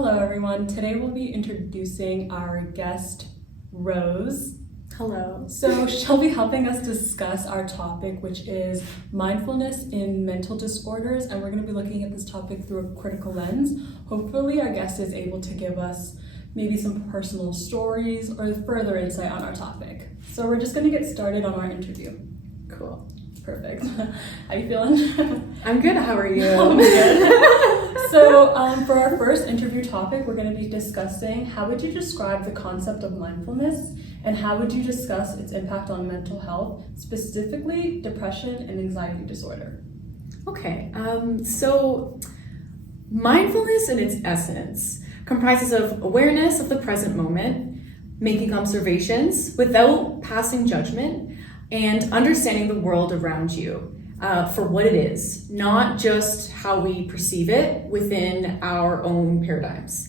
Hello everyone, today we'll be introducing our guest, Rose. Hello. So she'll be helping us discuss our topic, which is mindfulness in mental disorders, and we're going to be looking at this topic through a critical lens. Hopefully our guest is able to give us maybe some personal stories or further insight on our topic. So we're just going to get started on our interview. Cool. Perfect. How you feeling? I'm good. How are you? I'm good. So for our first interview topic, we're going to be discussing how would you describe the concept of mindfulness and how would you discuss its impact on mental health, specifically depression and anxiety disorder. Okay. So mindfulness in its essence comprises of awareness of the present moment, making observations without passing judgment, and understanding the world around you for what it is, not just how we perceive it within our own paradigms.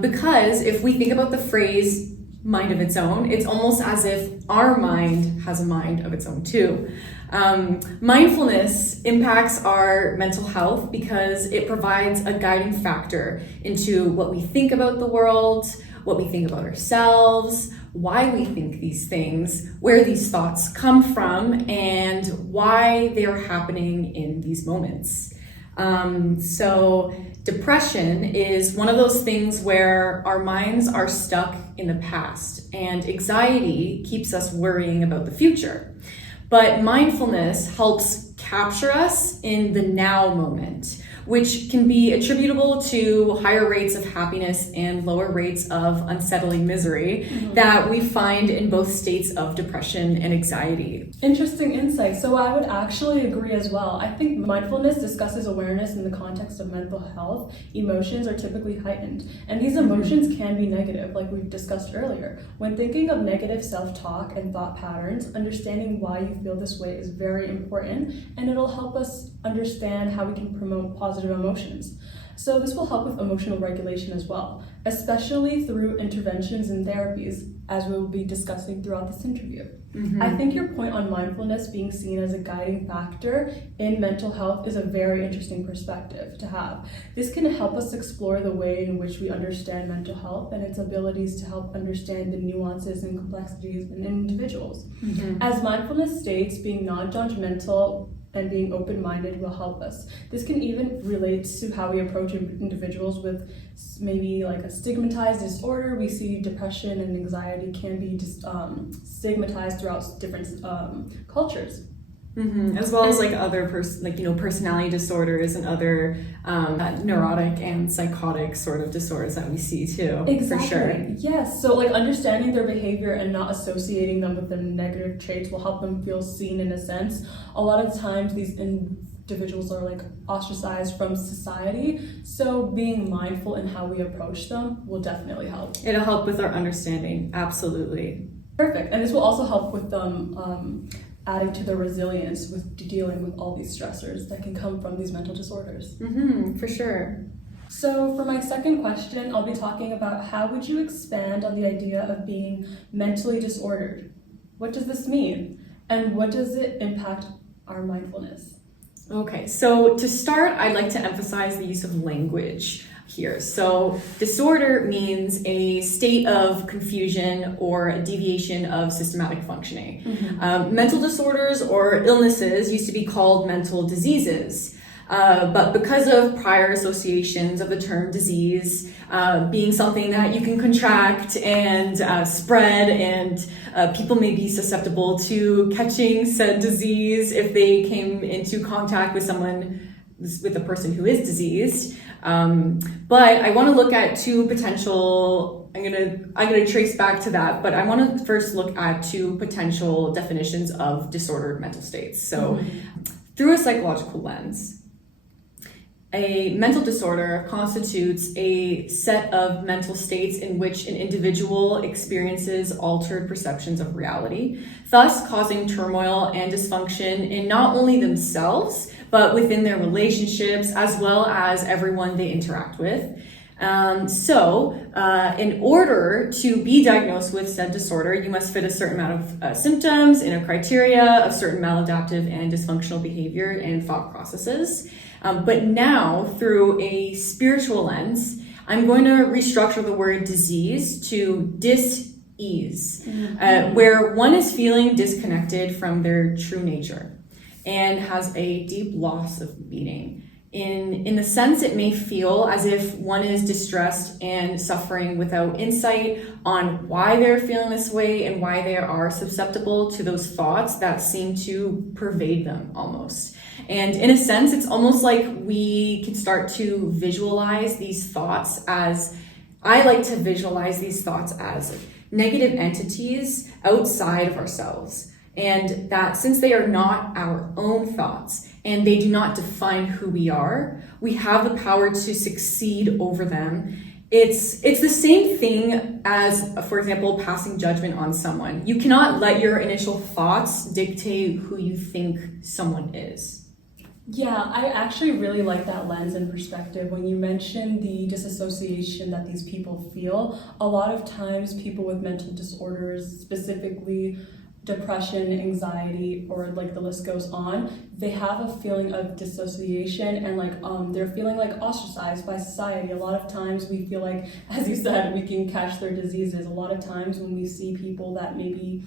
Because if we think about the phrase mind of its own, it's almost as if our mind has a mind of its own too. Mindfulness impacts our mental health because it provides a guiding factor into what we think about the world, what we think about ourselves, why we think these things, where these thoughts come from, and why they're happening in these moments. So depression is one of those things where our minds are stuck in the past, and anxiety keeps us worrying about the future. But mindfulness helps capture us in the now moment, which can be attributable to higher rates of happiness and lower rates of unsettling misery that we find in both states of depression and anxiety. Interesting insight. So I would actually agree as well. I think mindfulness discusses awareness in the context of mental health. Emotions are typically heightened, and these emotions can be negative, like we've discussed earlier. When thinking of negative self-talk and thought patterns, understanding why you feel this way is very important, and it'll help us understand how we can promote positive emotions. So this will help with emotional regulation as well, especially through interventions and therapies, as we will be discussing throughout this interview. I think your point on mindfulness being seen as a guiding factor in mental health is a very interesting perspective to have. This can help us explore the way in which we understand mental health and its abilities to help understand the nuances and complexities in individuals. As mindfulness states, being non-judgmental and being open-minded will help us. This can even relate to how we approach individuals with maybe like a stigmatized disorder. We see depression and anxiety can be stigmatized throughout different cultures. As well as like other personality disorders and other neurotic and psychotic sort of disorders that we see too. Exactly. For sure. Yes. So like understanding their behavior and not associating them with their negative traits will help them feel seen in a sense. A lot of times these individuals are like ostracized from society. So being mindful in how we approach them will definitely help. It'll help with our understanding. Absolutely. Perfect. And this will also help with them adding to their resilience with dealing with all these stressors that can come from these mental disorders. For sure. So for my second question, I'll be talking about how would you expand on the idea of being mentally disordered? What does this mean? And what does it impact our mindfulness? Okay, so to start, I'd like to emphasize the use of language here. So disorder means a state of confusion or a deviation of systematic functioning. Mental disorders or illnesses used to be called mental diseases. But because of prior associations of the term disease being something that you can contract and spread, and people may be susceptible to catching said disease if they came into contact with a person who is diseased. But I want to look at two potential, I'm gonna trace back to that, but I want to first look at two potential definitions of disordered mental states. So through a psychological lens, a mental disorder constitutes a set of mental states in which an individual experiences altered perceptions of reality, thus causing turmoil and dysfunction in not only themselves, but within their relationships, as well as everyone they interact with. So in order to be diagnosed with said disorder, you must fit a certain amount of symptoms in a criteria of certain maladaptive and dysfunctional behavior and thought processes. But now, through a spiritual lens, I'm going to restructure the word disease to dis-ease, where one is feeling disconnected from their true nature and has a deep loss of meaning. In the sense, it may feel as if one is distressed and suffering without insight on why they're feeling this way and why they are susceptible to those thoughts that seem to pervade them almost. And in a sense, it's almost like we can start to visualize these thoughts as, I like to visualize these thoughts as negative entities outside of ourselves. And that since they are not our own thoughts and they do not define who we are, we have the power to succeed over them. It's the same thing as, for example, passing judgment on someone. You cannot let your initial thoughts dictate who you think someone is. Yeah, I actually really like that lens and perspective. When you mentioned the disassociation that these people feel, a lot of times people with mental disorders, specifically depression, anxiety, or like the list goes on, they have a feeling of dissociation and they're feeling like ostracized by society. A lot of times we feel like, as you said, we can catch their diseases. A lot of times when we see people that maybe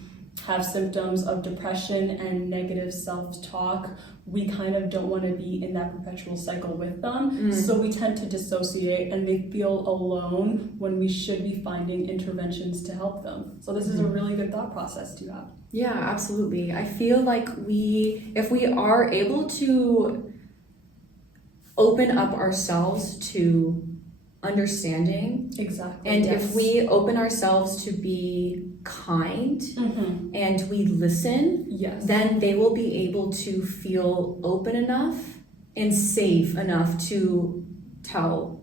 have symptoms of depression and negative self-talk, we kind of don't want to be in that perpetual cycle with them. So we tend to dissociate and they feel alone when we should be finding interventions to help them. So this is a really good thought process to have. Yeah, absolutely. I feel like if we are able to open up ourselves to understanding, exactly, and yes. if we open ourselves to be kind and we listen, yes. then they will be able to feel open enough and safe enough to tell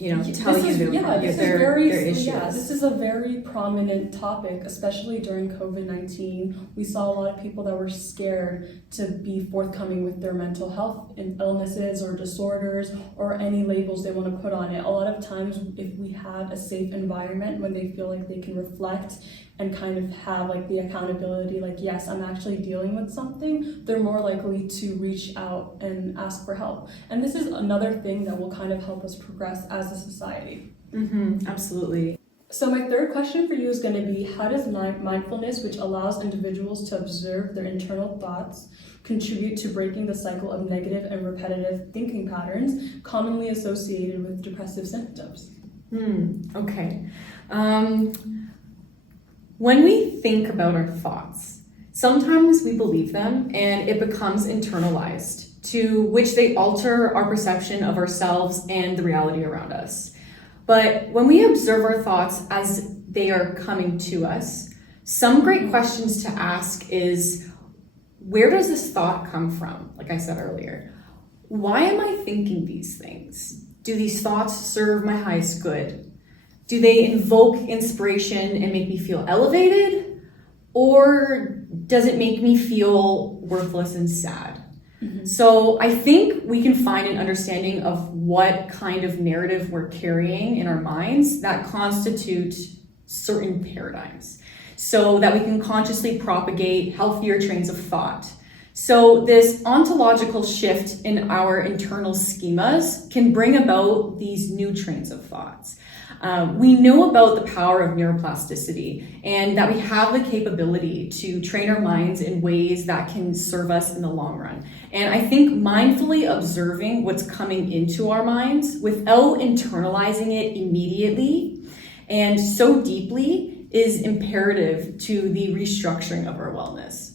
you their issues. Yeah, this is a very prominent topic, especially during COVID-19. We saw a lot of people that were scared to be forthcoming with their mental health illnesses or disorders or any labels they want to put on it. A lot of times, if we have a safe environment when they feel like they can reflect and kind of have like the accountability, like, yes, I'm actually dealing with something, they're more likely to reach out and ask for help. And this is another thing that will kind of help us progress as a society. Absolutely. So my third question for you is going to be, how does mindfulness, which allows individuals to observe their internal thoughts, contribute to breaking the cycle of negative and repetitive thinking patterns commonly associated with depressive symptoms? Okay. When we think about our thoughts, sometimes we believe them and it becomes internalized, to which they alter our perception of ourselves and the reality around us. But when we observe our thoughts as they are coming to us, some great questions to ask is, where does this thought come from? Like I said earlier, why am I thinking these things? Do these thoughts serve my highest good? Do they invoke inspiration and make me feel elevated? Or does it make me feel worthless and sad? So I think we can find an understanding of what kind of narrative we're carrying in our minds that constitute certain paradigms, so that we can consciously propagate healthier trains of thought. So this ontological shift in our internal schemas can bring about these new trains of thoughts. We know about the power of neuroplasticity and that we have the capability to train our minds in ways that can serve us in the long run. And I think mindfully observing what's coming into our minds without internalizing it immediately and so deeply is imperative to the restructuring of our wellness.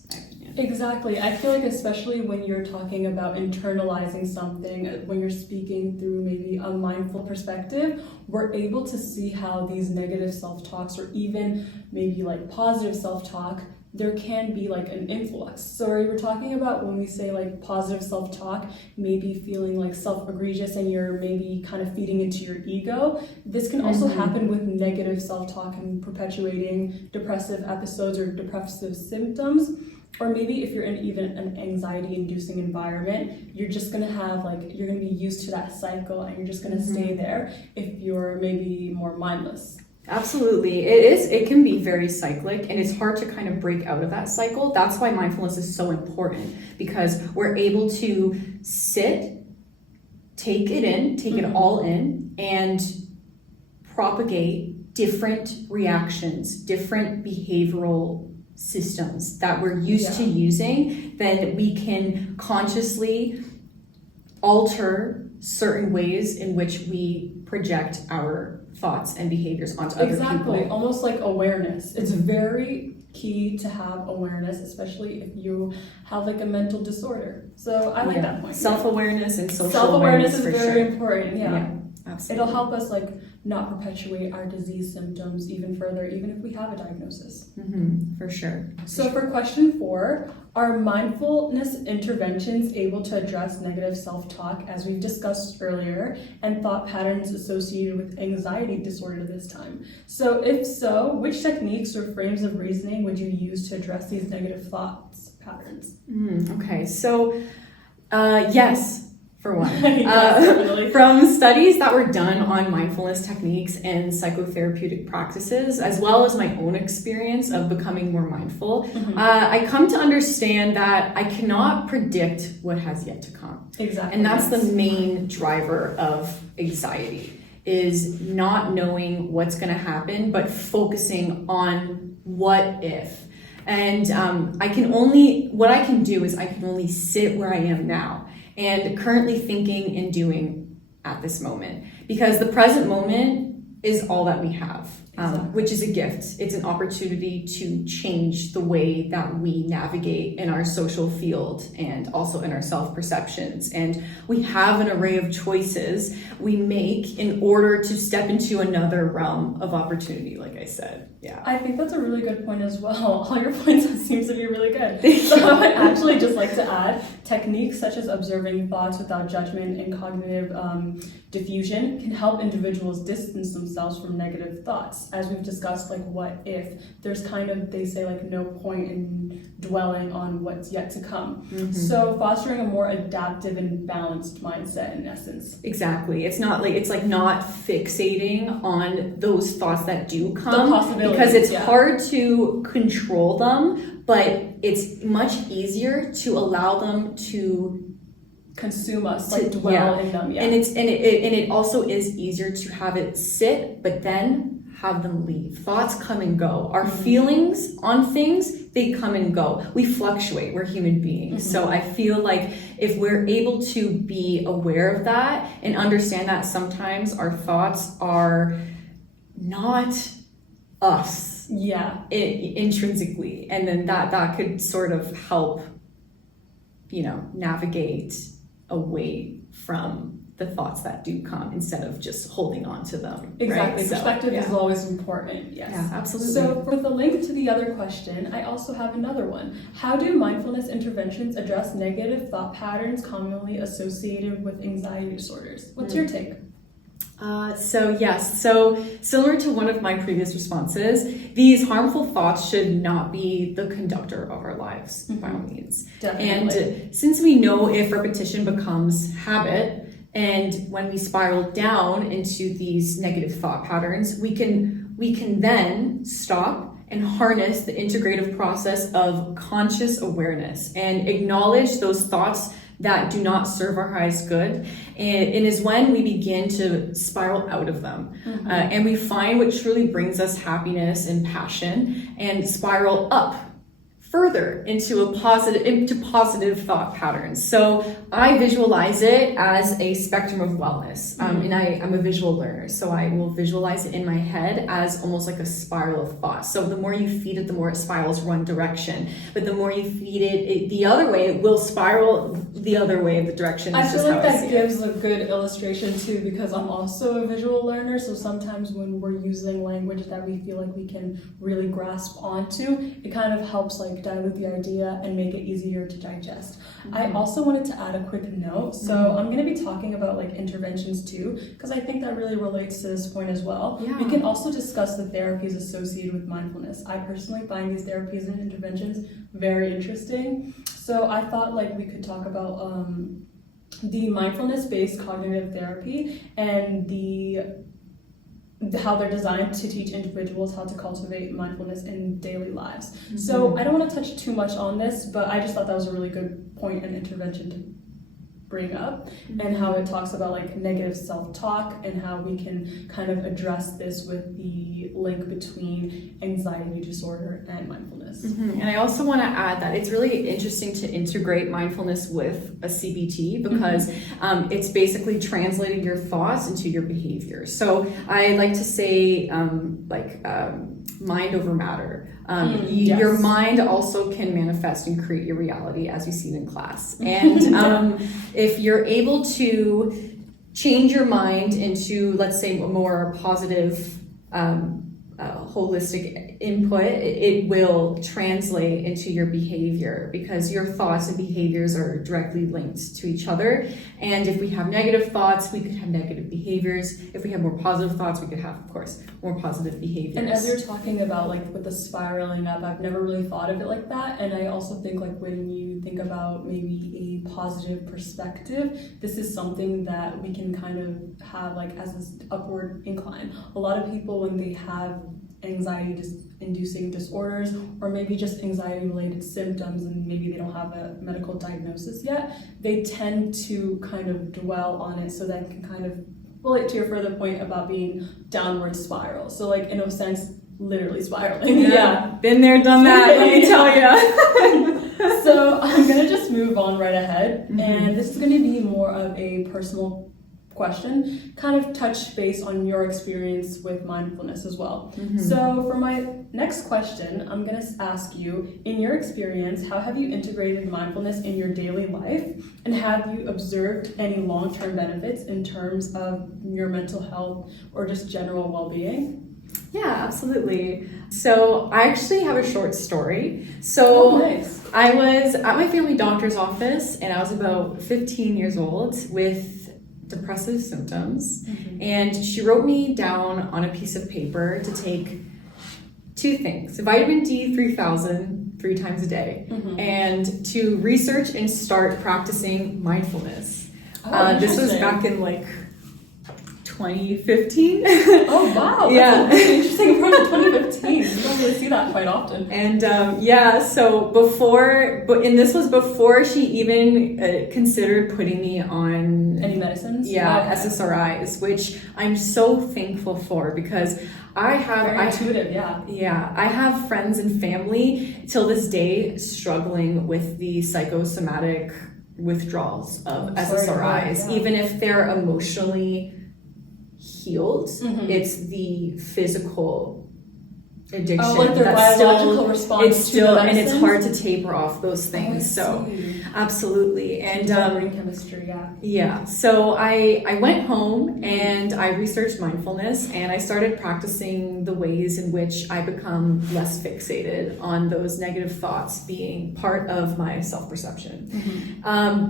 Exactly. I feel like especially when you're talking about internalizing something, when you're speaking through maybe a mindful perspective, we're able to see how these negative self-talks or even maybe like positive self-talk, there can be like an influx. So we were talking about when we say like positive self-talk, maybe feeling like self-egregious and you're maybe kind of feeding into your ego. This can also happen with negative self-talk and perpetuating depressive episodes or depressive symptoms. Or maybe if you're in even an anxiety-inducing environment, you're just gonna have you're gonna be used to that cycle and you're just gonna stay there if you're maybe more mindless. Absolutely. It can be very cyclic and it's hard to kind of break out of that cycle. That's why mindfulness is so important, because we're able to sit, take it all in, and propagate different reactions, different behavioral systems that we're used to using, then we can consciously alter certain ways in which we project our thoughts and behaviors onto other people. Exactly, almost like awareness. It's very key to have awareness, especially if you have like a mental disorder. So I like that point. Self-awareness and social Self-awareness is for very sure. important, yeah. Absolutely. It'll help us like not perpetuate our disease symptoms even further, even if we have a diagnosis. For sure. So for question 4, are mindfulness interventions able to address negative self-talk, as we've discussed earlier, and thought patterns associated with anxiety disorder this time? So if so, which techniques or frames of reasoning would you use to address these negative thoughts patterns? Okay, so yes. For one, Yes, from studies that were done on mindfulness techniques and psychotherapeutic practices, as well as my own experience of becoming more mindful, I come to understand that I cannot predict what has yet to come. Exactly. And that's the main driver of anxiety, is not knowing what's going to happen, but focusing on what if. And what I can do is I can only sit where I am now and currently thinking and doing at this moment, because the present moment is all that we have, which is a gift. It's an opportunity to change the way that we navigate in our social field and also in our self-perceptions. And we have an array of choices we make in order to step into another realm of opportunity, like I said. Yeah. I think that's a really good point as well. All your points seem to be really good. Thank So you. I would actually just like to add techniques such as observing thoughts without judgment and cognitive diffusion can help individuals distance themselves from negative thoughts. As we've discussed, like what if, there's kind of, they say like no point in dwelling on what's yet to come. So fostering a more adaptive and balanced mindset in essence. Exactly. It's not not fixating on those thoughts that do come. The possibilities, because it's hard to control them, but it's much easier to allow them to consume us, like dwell in them. And it also is easier to have it sit, but then have them leave. Thoughts come and go. Our feelings on things, they come and go. We fluctuate. We're human beings. So I feel like if we're able to be aware of that and understand that sometimes our thoughts are not us intrinsically, and then that could sort of help navigate away from the thoughts that do come instead of just holding on to them. Exactly. Right? Perspective is always important. Yes. Yeah, absolutely. So for the link to the other question, I also have another one. How do mindfulness interventions address negative thought patterns commonly associated with anxiety disorders? What's your take? So similar to one of my previous responses, these harmful thoughts should not be the conductor of our lives, by all means. Definitely. And since we know if repetition becomes habit, and when we spiral down into these negative thought patterns, we can then stop and harness the integrative process of conscious awareness and acknowledge those thoughts that do not serve our highest good, and it is when we begin to spiral out of them, and we find what truly brings us happiness and passion, and spiral up further into positive thought patterns. So I visualize it as a spectrum of wellness, and I'm a visual learner, so I will visualize it in my head as almost like a spiral of thought. So the more you feed it, the more it spirals one direction, but the more you feed it the other way, it will spiral the other way of the direction. I feel like that gives a good illustration too, because I'm also a visual learner, so sometimes when we're using language that we feel like we can really grasp onto, it kind of helps like dilute the idea and make it easier to digest. I also wanted to add a quick note. So I'm going to be talking about like interventions too, because I think that really relates to this point as well. We can also discuss the therapies associated with mindfulness. I personally find these therapies and interventions very interesting. So I thought like we could talk about the mindfulness-based cognitive therapy and how they're designed to teach individuals how to cultivate mindfulness in daily lives. So I don't want to touch too much on this, but I just thought that was a really good point and intervention bring up, and how it talks about like negative self-talk and how we can kind of address this with the link between anxiety disorder and mindfulness. And I also want to add that it's really interesting to integrate mindfulness with a CBT because it's basically translating your thoughts into your behavior. So I like to say mind over matter. Yes. Your mind also can manifest and create your reality, as we've seen in class. And if you're able to change your mind into, let's say, a more positive, holistic input, it will translate into your behavior because your thoughts and behaviors are directly linked to each other. And if we have negative thoughts, we could have negative behaviors. If we have more positive thoughts, we could have, of course, more positive behaviors. And as you're talking about like with the spiraling up, I've never really thought of it like that. And I also think like when you think about maybe a positive perspective, this is something that we can kind of have like as this upward incline. A lot of people, when they have anxiety-inducing disorders or maybe just anxiety-related symptoms and maybe they don't have a medical diagnosis yet, they tend to kind of dwell on it so that it can kind of relate to your further point about being downward spiral. So like in a sense, literally spiraling. Yeah. Been there, done that, let me tell you. So I'm gonna just move on right ahead, and this is gonna be more of a personal question, kind of touch base on your experience with mindfulness as well. So for my next question, I'm going to ask you, in your experience, how have you integrated mindfulness in your daily life, and have you observed any long-term benefits in terms of your mental health or just general well-being? Yeah, absolutely. So I actually have a short story. So nice. I was at my family doctor's office and I was about 15 years old with depressive symptoms, and she wrote me down on a piece of paper to take 2 things: vitamin D 3000 3 times a day, and to research and start practicing mindfulness. This was back in like 2015. Oh wow, that's yeah. a really interesting approach to 2015. You don't really see that quite often. And so this was before she even considered putting me on any medicines. SSRIs, which I'm so thankful for because I have intuitive, I have friends and family till this day struggling with the psychosomatic withdrawals of SSRIs, even if they're emotionally healed. It's the physical addiction like their biological response it's still to the and it's medicine? hard to taper off those things. Absolutely. And brain chemistry, so I went home and I researched mindfulness and I started practicing the ways in which I become less fixated on those negative thoughts being part of my self-perception,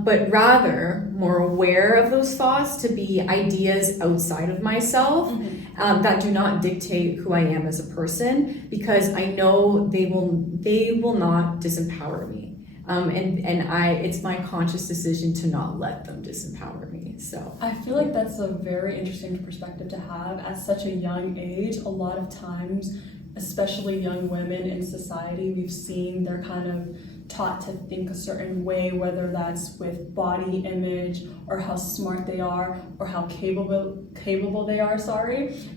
but rather more aware of those thoughts to be ideas outside of myself that do not dictate who I am as a person, because I know they will not disempower me. It's my conscious decision to not let them disempower me. So I feel like that's a very interesting perspective to have at such a young age. A lot of times, especially young women in society, we've seen they're kind of taught to think a certain way, whether that's with body image or how smart they are or how capable they are,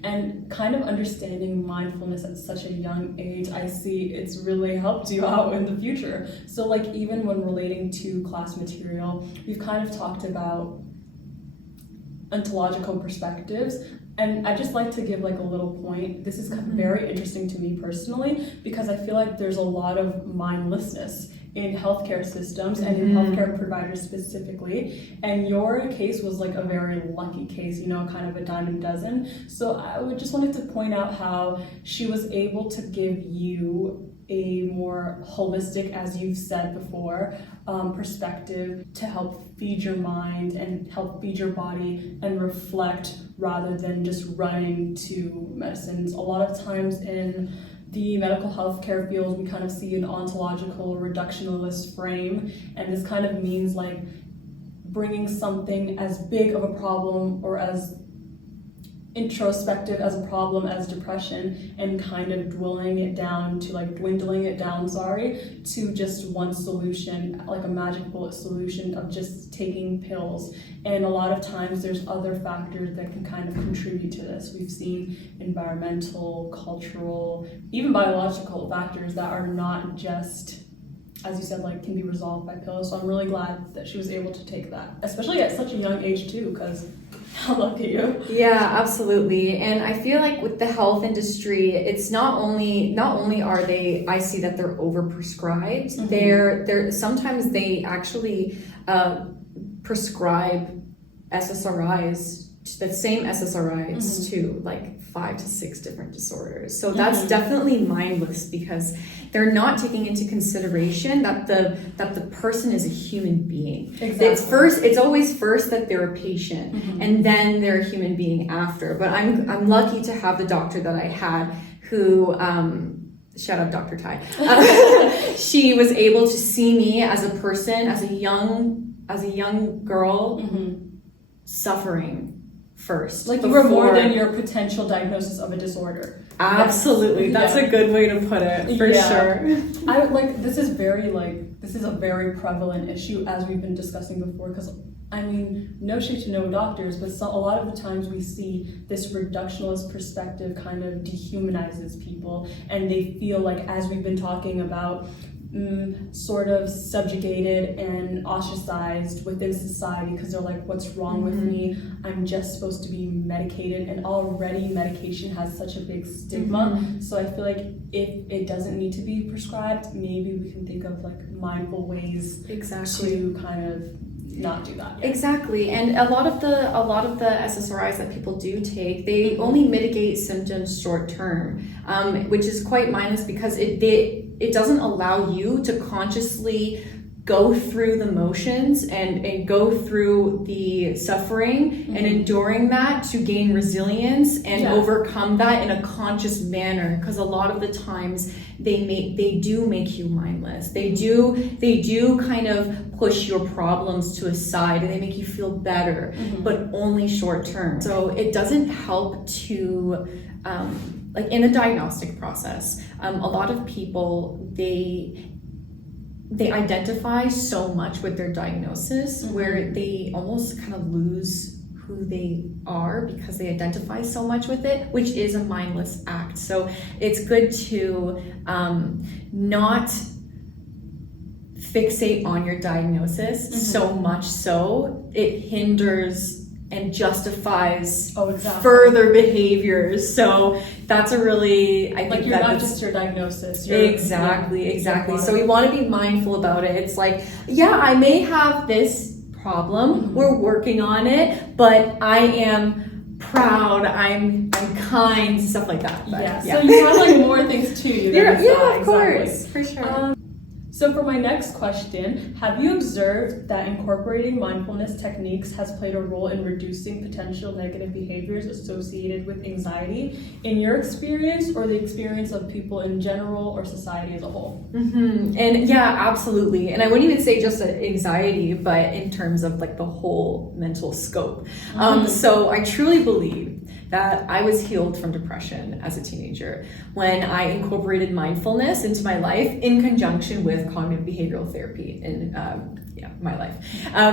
and kind of understanding mindfulness at such a young age, I see it's really helped you out in the future. So like even when relating to class material, we've kind of talked about ontological perspectives. And I just like to give like a little point. This is very interesting to me personally, because I feel like there's a lot of mindlessness in healthcare systems and in healthcare providers specifically. And your case was like a very lucky case, kind of a dime a dozen. So I would just wanted to point out how she was able to give you a more holistic, as you've said before, perspective to help feed your mind and help feed your body and reflect rather than just running to medicines. A lot of times in the medical healthcare field, we kind of see an ontological reductionist frame, and this kind of means like bringing something as big of a problem or as introspective as a problem as depression and kind of dwindling it down, to just one solution, like a magic bullet solution of just taking pills. And a lot of times there's other factors that can kind of contribute to this. We've seen environmental, cultural, even biological factors that are not just, as you said, like can be resolved by pills. So I'm really glad that she was able to take that, especially at such a young age too, because how lucky you. Yeah, absolutely. And I feel like with the health industry, it's not only are they, I see that they're overprescribed. Mm-hmm. They're sometimes they actually prescribe SSRIs, the same SSRIs mm-hmm. to like 5 to 6 different disorders. So that's mm-hmm. definitely mindless, because they're not taking into consideration that the person is a human being. Exactly. It's always first that they're a patient mm-hmm. and then they're a human being after. But I'm lucky to have the doctor that I had who shout out Dr. Ty. She was able to see me as a person, as a young girl mm-hmm. suffering first. Like you were more than your potential diagnosis of a disorder. Absolutely. That's a good way to put it, for sure. This is a very prevalent issue, as we've been discussing before, because I mean, no shade to no doctors, but a lot of the times we see this reductionist perspective kind of dehumanizes people, and they feel like, as we've been talking about, sort of subjugated and ostracized within society, because they're like, what's wrong mm-hmm. with me? I'm just supposed to be medicated, and already medication has such a big stigma. Mm-hmm. So I feel like if it doesn't need to be prescribed, maybe we can think of like mindful ways to kind of not do that. Exactly. And a lot of the SSRIs that people do take, they only mitigate symptoms short term, which is quite mindless, because it doesn't allow you to consciously go through the motions and go through the suffering mm-hmm. and enduring that to gain resilience and overcome that in a conscious manner. Because a lot of the times they do make you mindless. They do kind of push your problems to a side, and they make you feel better, mm-hmm. but only short term. So it doesn't help to like in the diagnostic process, a lot of people, they identify so much with their diagnosis mm-hmm. where they almost kind of lose who they are because they identify so much with it, which is a mindless act. So it's good to not fixate on your diagnosis mm-hmm. so much so it hinders and justifies further behaviors. So that's a really, I think you're not just your diagnosis. Exactly. So we want to be mindful about it. It's like, yeah, I may have this problem. Mm-hmm. We're working on it, but I am proud. I'm kind, stuff like that. But, So you have like more things too. Of course, for sure. So for my next question, have you observed that incorporating mindfulness techniques has played a role in reducing potential negative behaviors associated with anxiety in your experience, or the experience of people in general, or society as a whole? Mm-hmm. And yeah, absolutely. And I wouldn't even say just anxiety, but in terms of like the whole mental scope. Mm-hmm. So I truly believe that I was healed from depression as a teenager when I incorporated mindfulness into my life in conjunction with cognitive behavioral therapy in my life.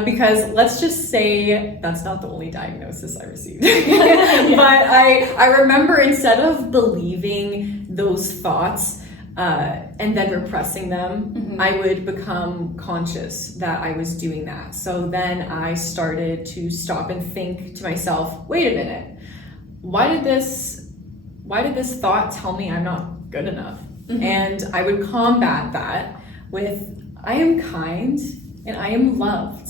Because let's just say that's not the only diagnosis I received. But I remember, instead of believing those thoughts and then repressing them, mm-hmm. I would become conscious that I was doing that. So then I started to stop and think to myself, wait a minute, why did this thought tell me I'm not good enough? Mm-hmm. And I would combat that with, I am kind and I am loved,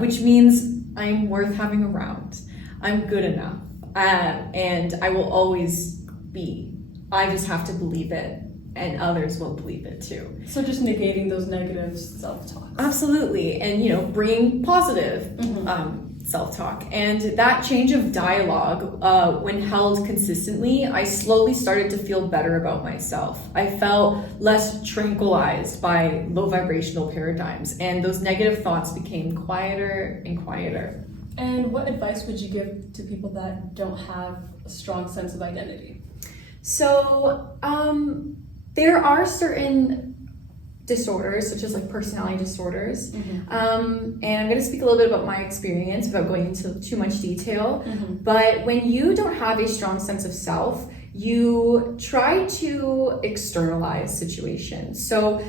which means I'm worth having around. I'm good enough, and I will always be. I just have to believe it, and others will believe it too. So just negating those negative self-talks. Absolutely, and bringing positive mm-hmm. Self-talk. And that change of dialogue, when held consistently, I slowly started to feel better about myself. I felt less tranquilized by low vibrational paradigms, and those negative thoughts became quieter and quieter. And what advice would you give to people that don't have a strong sense of identity? So there are certain disorders, such as like personality disorders. And I'm going to speak a little bit about my experience without going into too much detail. But when you don't have a strong sense of self, you try to externalize situations. So,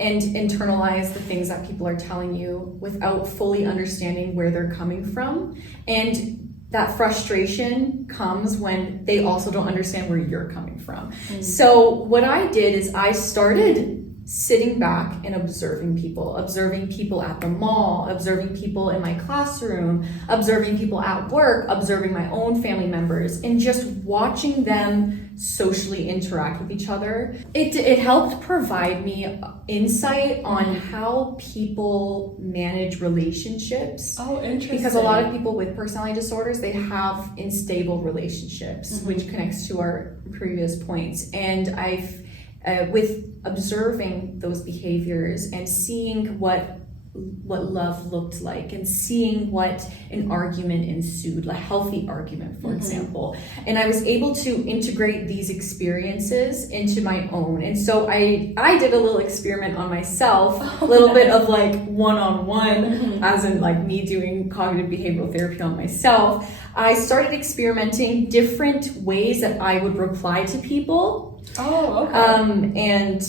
and internalize the things that people are telling you without fully understanding where they're coming from. And that frustration comes when they also don't understand where you're coming from. So what I did is I started sitting back and observing people at the mall, observing people in my classroom, observing people at work, observing my own family members, and just watching them socially interact with each other. It helped provide me insight on how people manage relationships. Oh, interesting. Because a lot of people with personality disorders, they have unstable relationships, which connects to our previous points. And with observing those behaviors and seeing what love looked like and seeing what an argument ensued, a healthy argument, for example. And I was able to integrate these experiences into my own. And so I did a little experiment on myself, a little bit of like one-on-one, as in like me doing cognitive behavioral therapy on myself. I started experimenting different ways that I would reply to people. Oh, okay. And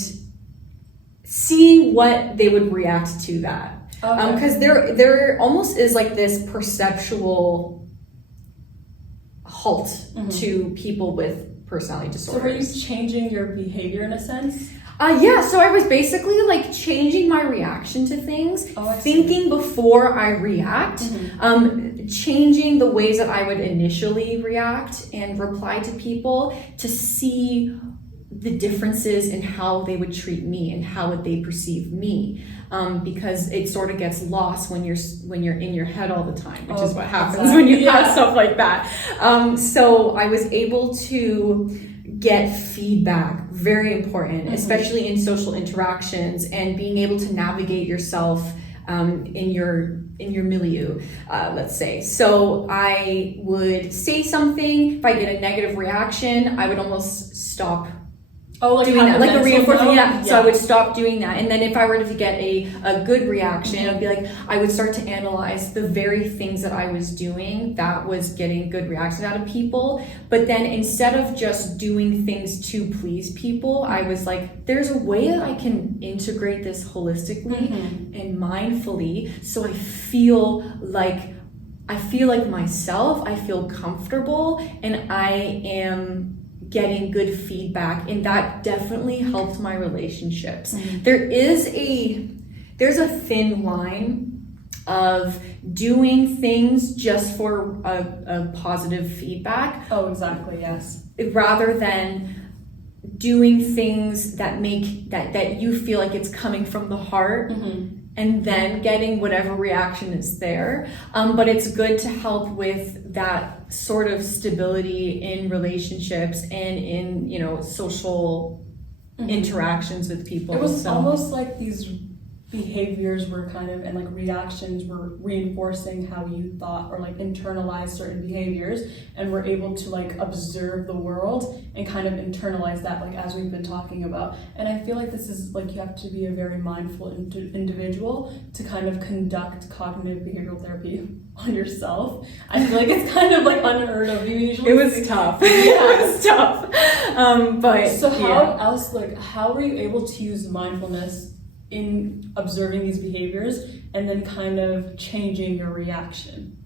seeing what they would react to that. Because there almost is like this perceptual halt to people with personality disorders. So were you changing your behavior in a sense? Yeah, so I was basically like changing my reaction to things, thinking before I react, changing the ways that I would initially react and reply to people to see the differences in how they would treat me and how would they perceive me, because it sort of gets lost when you're in your head all the time, which is what happens when you have stuff like that. So I was able to get feedback, very important, especially in social interactions, and being able to navigate yourself in your milieu, let's say. So I would say something, if I get a negative reaction, I would almost stop doing that, like a reinforcement. So I would stop doing that. And then if I were to get a good reaction, I'd be like, I would start to analyze the very things that I was doing that was getting good reaction out of people. But then instead of just doing things to please people, I was like, there's a way that I can integrate this holistically and mindfully, so I feel like myself, I feel comfortable, and I am getting good feedback, and that definitely helped my relationships. There's a thin line of doing things just for a positive feedback. Oh, exactly, yes. Rather than doing things that make that you feel like it's coming from the heart, and then getting whatever reaction is there. But it's good to help with that sort of stability in relationships and in, social interactions with people. It was almost like these behaviors were kind of, and like reactions were reinforcing how you thought or like internalized certain behaviors, and we're able to like observe the world and kind of internalize that, like as we've been talking about. And I feel like this is like, you have to be a very mindful individual to kind of conduct cognitive behavioral therapy on yourself. I feel like it's kind of like unheard of. You usually it was tough. It was tough. But so how else, like how were you able to use mindfulness in observing these behaviors and then kind of changing your reaction?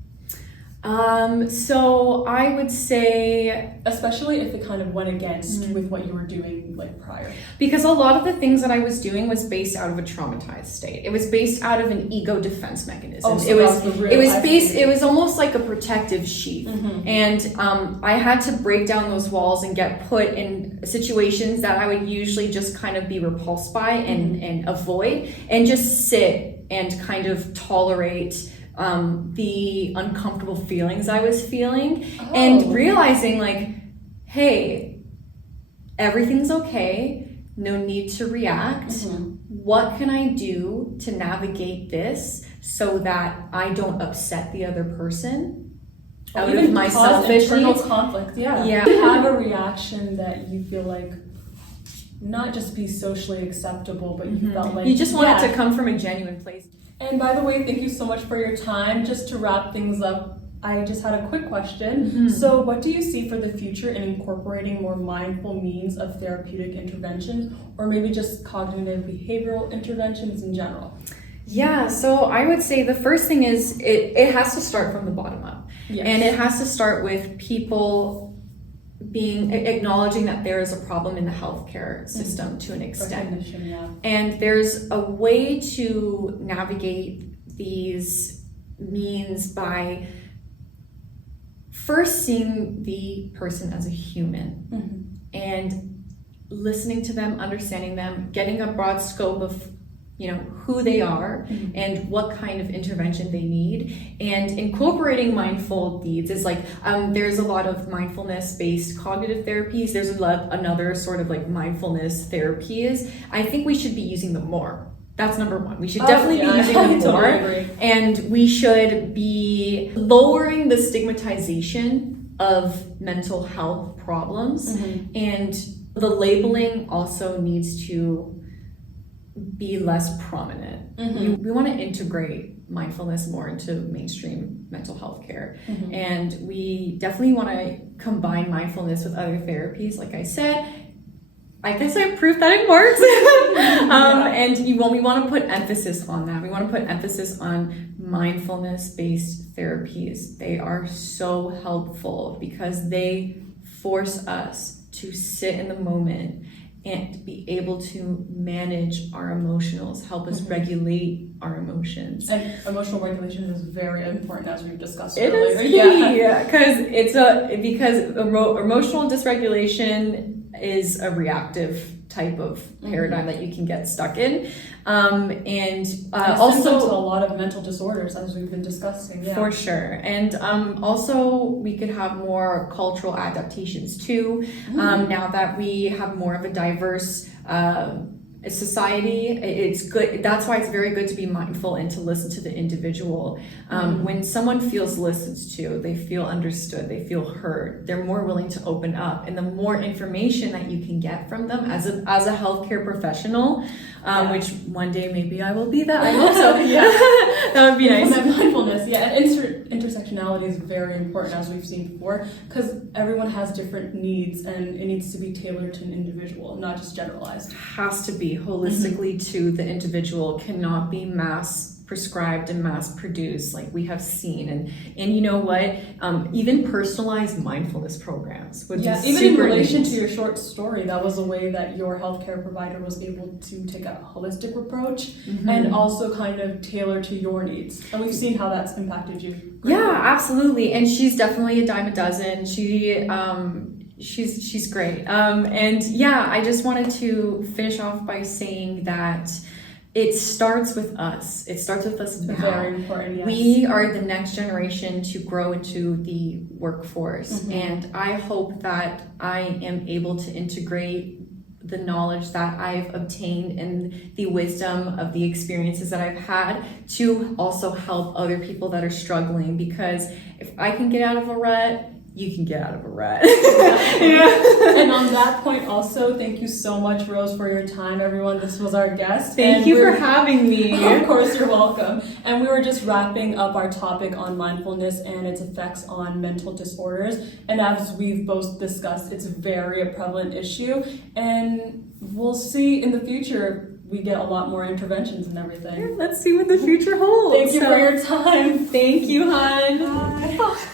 So I would say, especially if it kind of went against with what you were doing like prior. Because a lot of the things that I was doing was based out of a traumatized state. It was based out of an ego defense mechanism. Oh, so it was almost like a protective sheath. And I had to break down those walls and get put in situations that I would usually just kind of be repulsed by and avoid, and just sit and kind of tolerate the uncomfortable feelings I was feeling, and realizing like, hey, everything's okay. no need to react. What can I do to navigate this so that I don't upset the other person out of my selfish internal needs? conflict. Yeah. Have a reaction that you feel like not just be socially acceptable, but you felt like you just want it to come from a genuine place. And by the way, thank you so much for your time. Just to wrap things up, I just had a quick question. So what do you see for the future in incorporating more mindful means of therapeutic interventions, or maybe just cognitive behavioral interventions in general? Yeah, so I would say the first thing is it has to start from the bottom up. Yes. And it has to start with people acknowledging that there is a problem in the healthcare system to an extent. And there's a way to navigate these means by first seeing the person as a human and listening to them, understanding them, getting a broad scope of who they are and what kind of intervention they need, and incorporating mindful deeds is like there's a lot of mindfulness based cognitive therapies. There's another sort of like mindfulness therapies. I think we should be using them more. That's number one. We should definitely be using them more, and we should be lowering the stigmatization of mental health problems, and the labeling also needs to be less prominent. We want to integrate mindfulness more into mainstream mental health care. And we definitely want to combine mindfulness with other therapies. Like I said, I guess I proved that it works. And we want to put emphasis on that. We want to put emphasis on mindfulness-based therapies. They are so helpful because they force us to sit in the moment and be able to manage our emotions, help us regulate our emotions. And emotional regulation is very important, as we've discussed earlier. It is key, because emotional dysregulation is a reactive type of paradigm that you can get stuck in, and also to a lot of mental disorders, as we've been discussing. For sure. And also we could have more cultural adaptations too. Now that we have more of a diverse society, it's good. That's why it's very good to be mindful and to listen to the individual. When someone feels listened to, they feel understood, they feel heard, they're more willing to open up. And the more information that you can get from them as a healthcare professional, which one day maybe I will be that. I hope so. That would be nice. Mindfulness, and intersectionality is very important, as we've seen before, because everyone has different needs, and it needs to be tailored to an individual, not just generalized. Has to be holistically to the individual, cannot be mass prescribed and mass produced like we have seen. And you know what, even personalized mindfulness programs would be even super in relation neat. to your short story, that was a way that your healthcare provider was able to take a holistic approach and also kind of tailor to your needs, and we've seen how that's impacted you greatly. Absolutely. And she's definitely a dime a dozen. She's great. And I just wanted to finish off by saying that it starts with us. It starts with us now. Very important, yes. We are the next generation to grow into the workforce. And I hope that I am able to integrate the knowledge that I've obtained and the wisdom of the experiences that I've had to also help other people that are struggling. Because if I can get out of a rut, you can get out of a rut. And on that point also, thank you so much, Rose, for your time, everyone. This was our guest. Thank you for having me. Of course, you're welcome. And we were just wrapping up our topic on mindfulness and its effects on mental disorders. And as we've both discussed, it's a very prevalent issue. And we'll see in the future, we get a lot more interventions and everything. Let's see what the future holds. Thank you for your time. Thank you, hon. Bye.